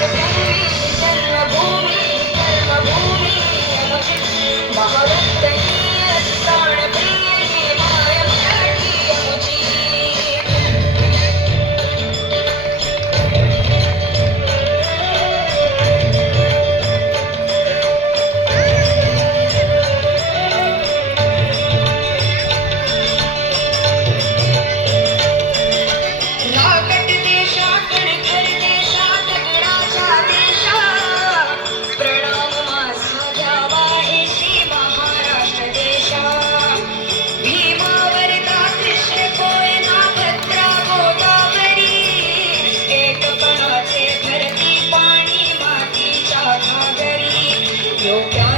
Thank you. your